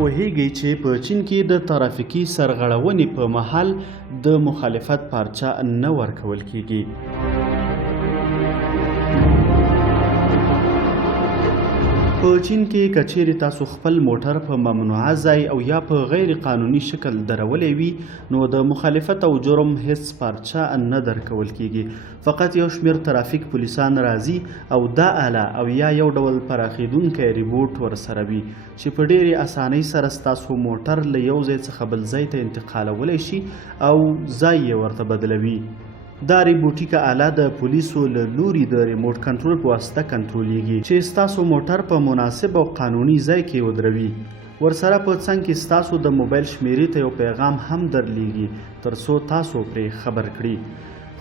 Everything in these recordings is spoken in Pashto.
پوهیږئ چې په چین کې د ترافیکي سرغړونې په مهال د مخالفت پارچه نه ورکول کیږي. په چین کې که چیرې تاسو خپل موټر په ممنوعه ځای او یا په غیر قانوني شکل درولی وي نو د مخالفت او جرم هیڅ پارچه نه درکول کیږي. فقط یو شمیر ترافیک پولیسان راځي او دا آله او یا یو ډول پراخیدونکی ریبوټ ورسره وي چې په ډیرې اسانۍ سره ستاسو موټر له یو ځای څخه بل ځای ته انتقالولی شي او ځای یې ورته بدلوي. دا ریبوټیکه آله د پولیسو له لوري د ریموټ کنټرول په واسطه کنټرولیږي چې ستاسو موټر په مناسب او قانوني ځای کې ودروي. ورسره په څنګ کې ستاسو د موبایل شمیرې ته یو پیغام هم درلیږي تر څو تاسو پرې خبر کړي.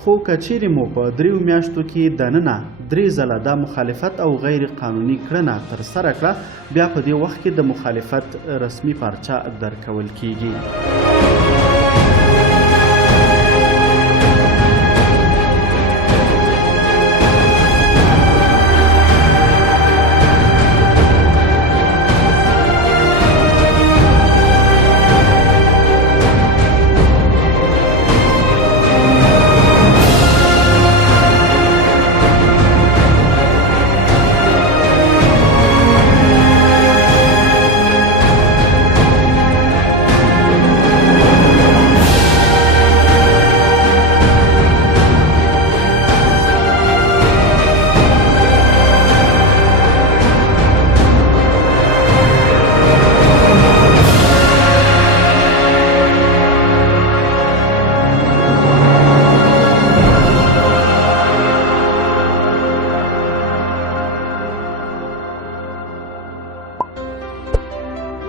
خو که چیرې مو په 3 میاشتو کې دننه 3 ځله دا مخالفت او غیر قانوني کړنه ترسره کړه بیا په دې وخت کې د مخالفت رسمي پارچه درکول کیږي.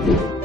you